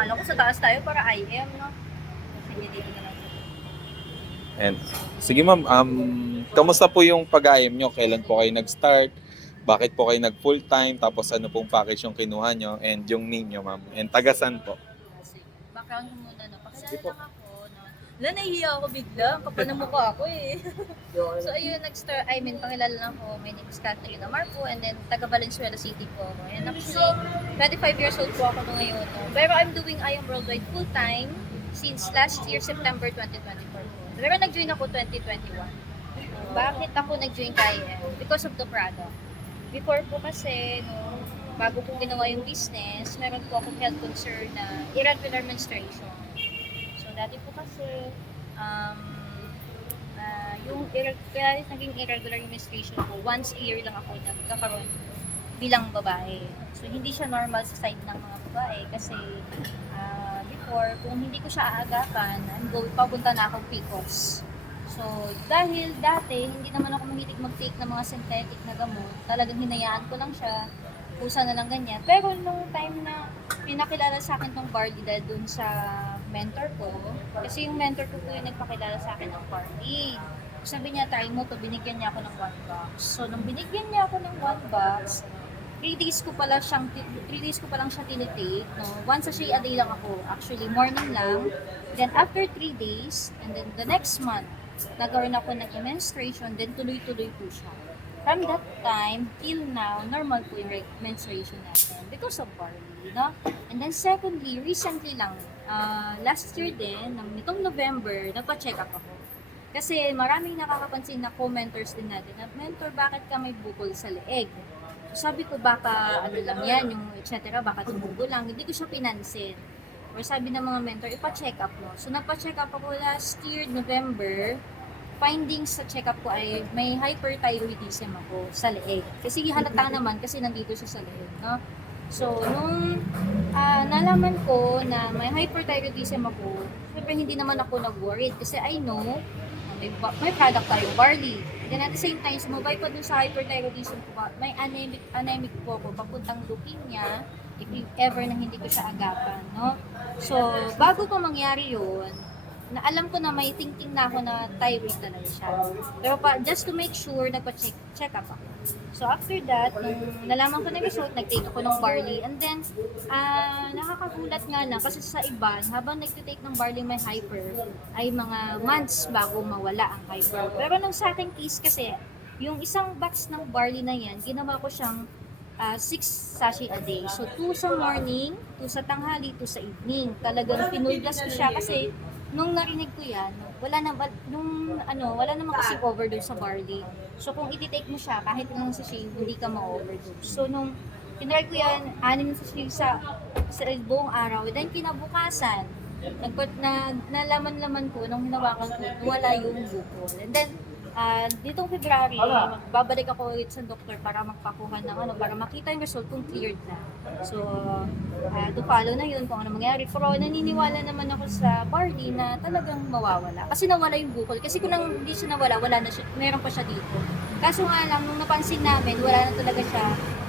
Akala ko sa taas tayo para IM, no? Sige, dito na lang. And, sige ma'am, kamusta po yung pag-IM nyo? Kailan po kayo nag-start? Bakit po kayo nag-full time? Tapos ano pong package yung kinuha nyo? And yung name nyo ma'am? And tagasan po? Sige. Background ko muna, no? Pakilala Sige po. lang ako, no? Wala, nahihiya ako bigla. Ang kapal ng mukha ako, eh. So, ayun, pakilala lang ako. My name is Kathleen Amar po, and then, taga Valenzuela City po ako. And actually, 25 years old po ako ngayon, no? Pero I'm doing IM Worldwide full-time since last year, September 2024 po. Pero nag-join ako 2021. Bakit ako nag-join kay IM? Because of the product. Before po kasi, no, bago ko ginawa yung business, meron po akong health concern na irregular menstruation. So, dati po kasi, kaya naging irregular yung menstruation ko, once a year lang ako nagkakaroon bilang babae. So, hindi siya normal sa side ng mga babae kasi before, kung hindi ko siya aagapan, papunta na akong PCOS. So, dahil dati, hindi naman ako mahilig mag-take ng mga synthetic na gamot, talagang hinayaan ko lang siya, pusa na lang ganyan. Pero nung time na pinakilala sa akin tong barley dahil dun sa mentor ko, kasi yung mentor ko po yung nagpakilala sa akin ng barley. Sabi niya, try mo to, binigyan niya ako ng 1 box. So, nung binigyan niya ako ng 1 box, 3 days ko pa lang siya tinitake, no? Once a day lang ako. Actually, morning lang. Then, after 3 days, and then the next month, nagkaroon ako ng menstruation, then tuloy-tuloy po siya. From that time till now, normal po yung menstruation natin because of barley, no? And then secondly, recently lang, last year din, nitong November, nagpa-check up ako. Kasi maraming nakakapansin na commenters din natin na, mentor, bakit ka may bukol sa leeg? Sabi ko, baka ano lang yan, yung etc. Baka tumubo lang. Hindi ko siya pinansin. Or sabi ng mga mentor, ipa-check up mo. So, nagpa-check up ako last year, November. Findings sa check up ko ay may hyperthyroidism ako sa leeg. Kasi halata naman kasi nandito siya sa leeg, no? So, nung nalaman ko na may hyperthyroidism ako, syempre hindi naman ako nag-worried kasi I know may product tayong barley. Then at the same time, sumabay pa dun sa hyperthyroidism ko, may anemic po ako, papuntang leukemia, if ever na hindi ko siya agapan, no? So, bago pa mangyari yun, na alam ko na may thinking na ako na thyroid talaga siya. Pero just to make sure, nagpa-check up ako. So after that, nung nalaman ko na result, nag-take ako ng barley. And then, nakakagulat nga na kasi sa iba, habang nag-take ng barley may hyper, ay mga months bago mawala ang hyper. Pero nung sa akin case kasi, yung isang box ng barley na yan, ginawa ko siyang 6 sachet a day. So 2 sa morning, 2 sa tanghali, 2 sa evening. Talagang pinulgas ko siya kasi nung narinig ko yan, wala naman kasi overdose sa barley. So kung i-take mo siya, kahit ilang sachet, hindi ka ma-overdose. So nung tinry ko yan, 6 sachet sa buong araw, then kinabukasan, nalaman-laman ko, nung hinawakan ko, wala yung bukol. And then, ditong February, babalik ako ulit sa doktor para magpakuha ng para makita yung result kung cleared na. So, to follow na yun kung ano mangyari. Pero naniniwala naman ako sa barley na talagang mawawala. Kasi nawala yung bukol. Kasi kung hindi siya nawala, wala na siya, meron pa siya dito. Kaso nga lang, nung napansin namin, wala na talaga siya.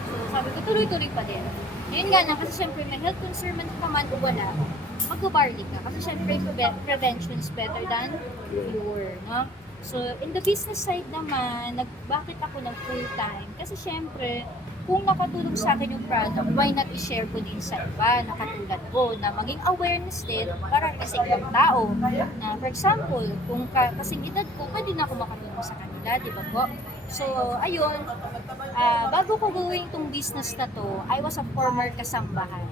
So, sabi ko, tuloy-tuloy pa din. Yun nga lang, kasi syempre may health concern pa man o wala, mag-barley ka. Kasi syempre, prevention is better than cure, no? So, in the business side naman, bakit ako nag full-time? Kasi syempre, kung nakatulong sa akin yung product, why not i-share ko din sa iba na katulad ko, na maging awareness din para sa ibang tao. Na, for example, kung kasing edad ko, pwede na ako makatulong sa kanila, di ba po? So, ayun, bago ko gawin itong business na to, I was a former kasambahay.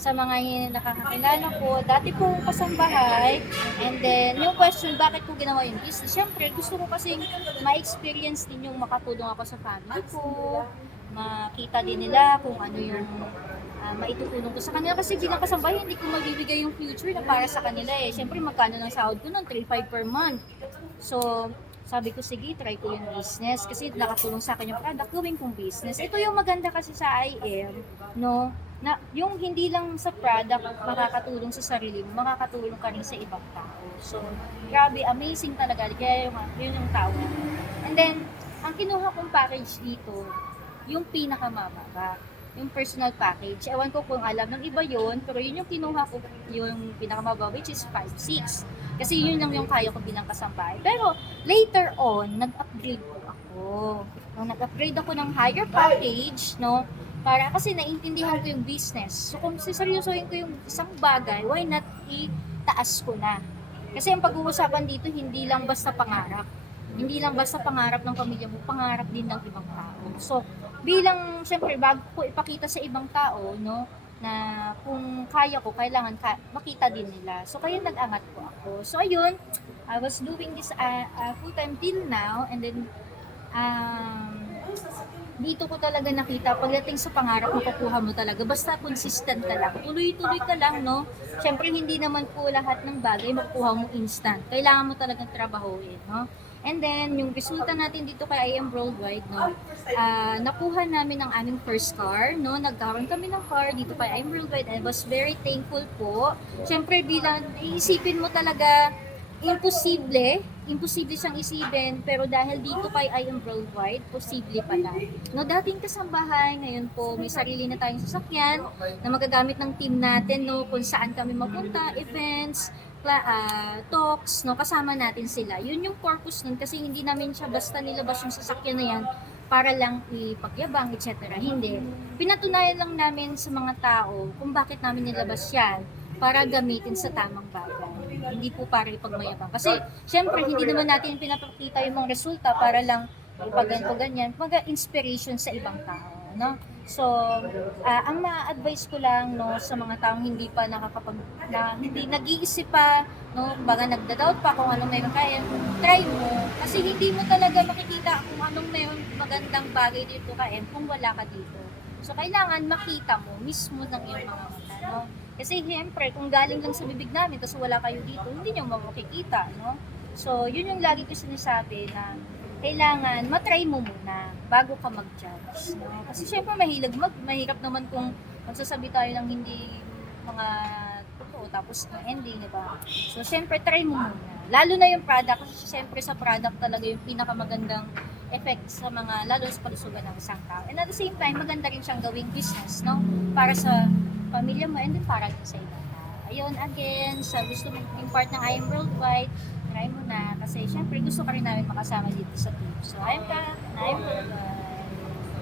Sa mga nakakakilala ko, dati kong kasambahay, and then yung question, bakit ko ginawa yung business? Siyempre, gusto ko kasing ma-experience din yung makatulong ako sa family ko, makita din nila kung ano yung maitutulong ko sa kanila. Kasi bilang kasambahay, hindi ko mabibigay yung future na para sa kanila eh. Siyempre, magkano ng sahod ko nun? 3-5 per month. So, sabi ko, sige, try ko yung business. Kasi nakatulong sa akin yung product, gawin kong business. Ito yung maganda kasi sa IM, no? Na yung hindi lang sa product makakatulong sa sarili mo, makakatulong ka rin sa ibang tao. So, grabe, amazing talaga. Kaya yun yung tao. And then, ang kinuha kong package dito, yung pinakamababa. yung personal package. Ewan ko kung alam ng iba yun, pero yun yung kinuha ko, yung pinakamababa, which is 5,600. Kasi yun lang yung kaya ko bilang kasambahay. Pero later on, nag-upgrade po ako. No, nag-upgrade ako ng higher package, no? Para kasi naintindihan ko yung business. So kung siseryosohin ko yung isang bagay, why not itaas ko na? Kasi ang pag-uusapan dito, hindi lang basta pangarap. Hindi lang basta pangarap ng pamilya mo, pangarap din ng ibang tao. So, bilang, syempre, bago ko ipakita sa ibang tao, no, na kung kaya ko, kailangan makita din nila. So, kaya nag-angat po ako. So, ayun, I was doing this full-time till now, and then, dito ko talaga nakita, pagdating sa pangarap, makukuha mo talaga. Basta consistent ka lang. Tuloy-tuloy ka lang, no? Siyempre, hindi naman po lahat ng bagay makukuha mo instant. Kailangan mo talagang trabahuin, no? And then, yung resulta natin dito kay I Am Worldwide, no? Nakuha namin ang aming first car, no? Nagkaroon kami ng car dito kay I Am Worldwide. I was very thankful po. Siyempre, bilang iisipin mo talaga, imposible siyang isipin, pero dahil dito kay I Am Worldwide, posible pala. No, dating kasambahay, ngayon po may sarili na tayong sasakyan na magagamit ng team natin, no, kung saan kami mapunta, events, talks, no, kasama natin sila. Yun yung purpose nun, kasi hindi namin siya basta nilabas yung sasakyan na yan para lang ipagyabang, etc. Hindi. Pinatunayan lang namin sa mga tao kung bakit namin nilabas yan para gamitin sa tamang bagay. Hindi po para ipagmayabang. Kasi, syempre, hindi naman natin pinapakita yung mga resulta para lang ipaganto ganyan. Mag-inspiration sa ibang tao. No? So, ang ma-advise ko lang, no, sa mga taong hindi pa hindi nag-iisip pa, no, baga nagda-doubt pa kung anong meron kaya, try mo. Kasi hindi mo talaga makikita kung anong meron magandang bagay dito kaya kung wala ka dito. So, kailangan makita mo mismo ng iyong mga mata, no? Kasi siyempre, kung galing lang sa bibig namin, tapos wala kayo dito, hindi nyo makikita, no? So, yun yung lagi ko sinasabi na kailangan matry mo muna bago ka mag-judge, no? Kasi siyempre, mahirap naman kung magsasabi tayo ng hindi mga totoo, tapos ang ending, di ba? So, siyempre, try mo muna. Lalo na yung product, kasi siyempre sa product talaga yung pinakamagandang effect sa mga, lalo sa kalusugan ng isang tao. And at the same time, maganda rin siyang gawing business, no? Para sa pamilya mo and then para din sa ibang tao. Ayun, again, sa gusto mo maging part ng I Am Worldwide, try mo na kasi syempre gusto ka rin namin makasama dito sa team. So, I am Worldwide.